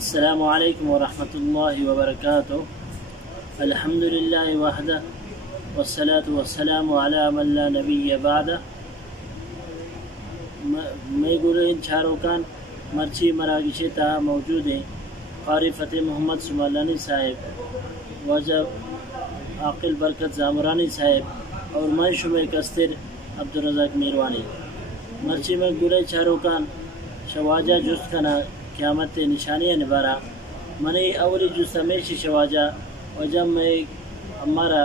السلام علیکم ورحمۃ اللہ وبرکاتہ. الحمد للہ وحدہ والصلاة والسلام علی من لا نبی بعدہ. میں گلین چاروکان مرچی مراگش تہا موجود ہیں. قاری فتح محمد سمالانی صاحب، واجب عاقل برکت زامرانی صاحب اور میں شمع کستر عبدالرزاق میروانی. مرچی میں گلے چاروکان شواجہ جست کنا قیامت نشانیہ نبارا منی اولی جست ہمیشہ شواجہ وجہ میں ہمارا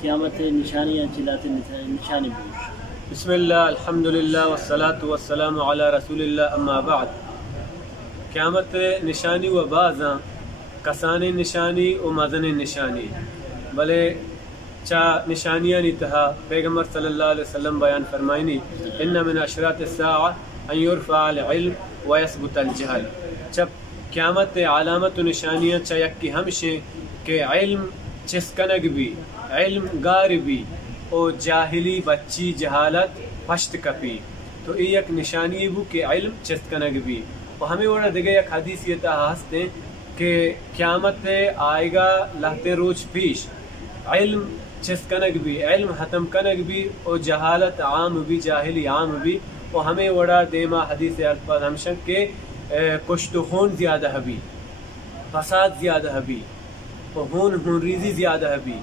قیامت نشانیہ چلاتے نشانی بوش. بسم اللہ الحمدللہ والصلاة والسلام علی رسول اللہ اما بعد. قیامت نشانی و بعضاں کسانی نشانی و مدن نشانی بلے چا نشانیاں نتہا پیغمبر صلی اللہ علیہ وسلم بیان فرمائنی ان من اشراط الساعہ ان یرفع العلم ویثبت الجہل. جب قیامت علامت و نشانیاں چا یکی ہمشیں کہ علم چسکنگ بھی علم گار بھی او جاہلی بچی جہالت پشت کپی تو یہ ایک نشانی بو کہ علم چسکنگ بھی. اور ہمیں وڑا دیگے ایک حدیث یہ تہا ہستے کہ قیامت آئے گا لہتے روچ پیش علم چسکنگ بھی علم ختم کنگ بھی اور جہالت عام بھی جاہلی عام بھی. اور ہمیں وڑا دیما حدیث الفاظ ہمشن کے کشت و خون زیادہ بھی فساد زیادہ بھی اور ہون ریزی زیادہ بھی.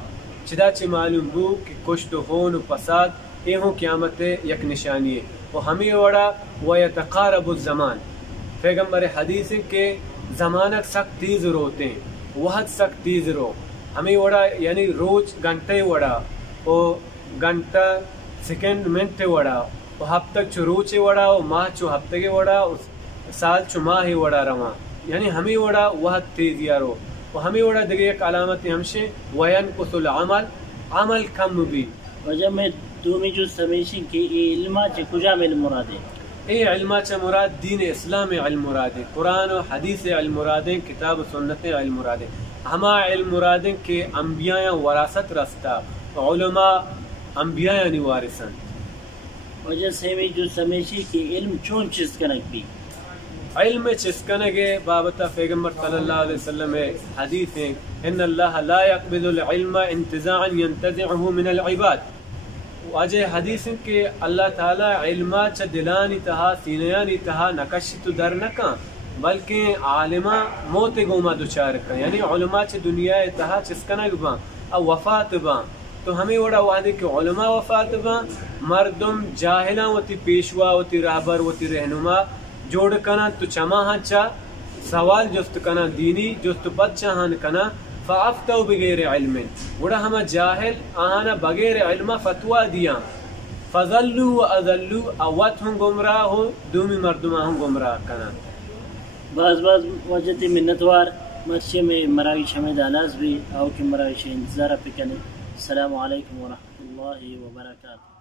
چدا چی معلوم بو کہ کشت و خون و فساد یہ ہوں قیامت یک نشانی ہے. اور ہمیں وڑا ویتقارب الزمان پیغمبر حدیث کے زمانک سخت تیز روتے ہیں وحد سخت تیز رو. ہمیں وڑا یعنی روز گھنٹے وڑا او گھنٹہ سیکنڈ منٹ وڑا او ہفتہ چو روچے وڑا او ماہ چو ہفتہ کے وڑا سال چو ماہ وڑا رواں یعنی ہمیں وڑا وحد تیز یارو. اور ہمیں وڑا دیگه ایک علامت ہمشے وینقص العمل عمل کم بھی. وجہ میں دومی جو سمیشن کی علمہ چی کجا میں مراد ہے اے علمہ چا مراد دین اسلام علم مراد ہے قرآن و حدیث علم مراد ہے کتاب و سنت علم مراد ہے. ہما علم مراد ہے کہ انبیاء وراثت رستا علماء انبیاء یعنی وارثن. وجہ سیمی جو سمیشی کی علم چون چیز کنک بھی علم چسکنگے بابتا پیغمبر صلی اللہ علیہ وسلم حدیث ہیں ان اللہ لا يقبض العلم انتزاعا ينتزعه من العباد. واجہ حدیث ہیں کہ اللہ تعالی علمہ چا دلانی تہا سینیانی تہا نکشی تو در نکا بلکہ عالمہ موت گوما دوچار کا یعنی علماء چا دنیا تہا چسکنگ با او وفات با. تو ہمیں وڑا وعدے کہ علماء وفات با مردم جاہلاں وتی پیشوا وتی رہبر وتی رہنما جوڑ کنا تو چما ہاں چا سوال جست کنا دینی جست بچہ ہاں کنا فافتو بغیر علم وڑا ہما جاہل آہانا بغیر علم فتوہ دیا فضلو و اذلو اوت ہوں گمراہ ہو دومی مردمہ ہوں گمراہ کنا. بعض وجہ منتوار مرچے میں مرائی شمید آلاز بھی او کہ مرائی انتظار پکنے. السلام علیکم ورحمۃ اللہ وبرکاتہ.